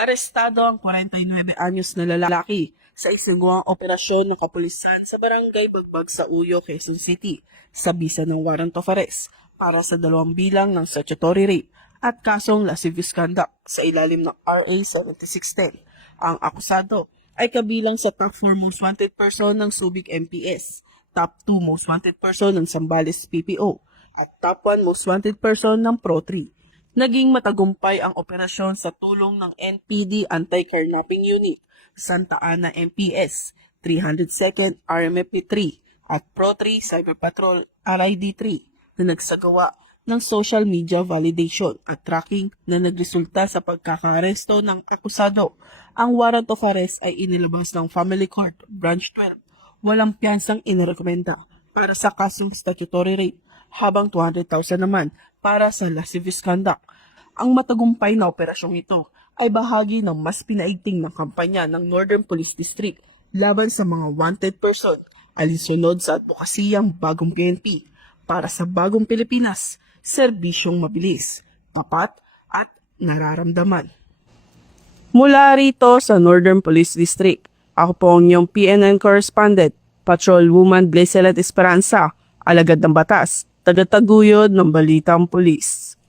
Arestado ang 49 anyos na lalaki sa isang operasyon ng kapulisan sa barangay Bagbag sa Uyo, Quezon City sa bisa ng warrant of arrest para sa 2 bilang ng statutory rape at kasong lascivious conduct sa ilalim ng RA 7610. Ang akusado ay kabilang sa top 4 most wanted person ng Subic MPS, top 2 most wanted person ng Zambales PPO, at top 1 most wanted person ng Pro3. Naging matagumpay ang operasyon sa tulong ng NPD Anti-Carnapping Unit, Santa Ana MPS, 302nd RMFP3 at Pro3 Cyber Patrol RID3 na nagsagawa ng social media validation at tracking na nagresulta sa pagkakaaresto ng akusado. Ang warrant of arrest ay inilabas ng Family Court Branch 12. Walang piyansang inirekomenda para sa kasong statutory rape, habang 200,000 naman para sa lascivious conduct. Ang matagumpay na operasyong ito ay bahagi ng mas pinaigting ng kampanya ng Northern Police District laban sa mga wanted person, alinsunod sa advokasiyang bagong PNP para sa bagong Pilipinas, serbisyong mabilis, tapat at nararamdaman. Mula rito sa Northern Police District, ako po ang inyong PNN correspondent, Patrolwoman Blaiselet Esperanza, alagad ng batas, tagataguyod ng Balitang Pulis.